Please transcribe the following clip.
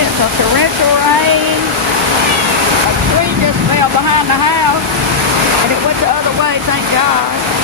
get some torrential rain. A tree just fell behind the house, and it went the other way, thank God.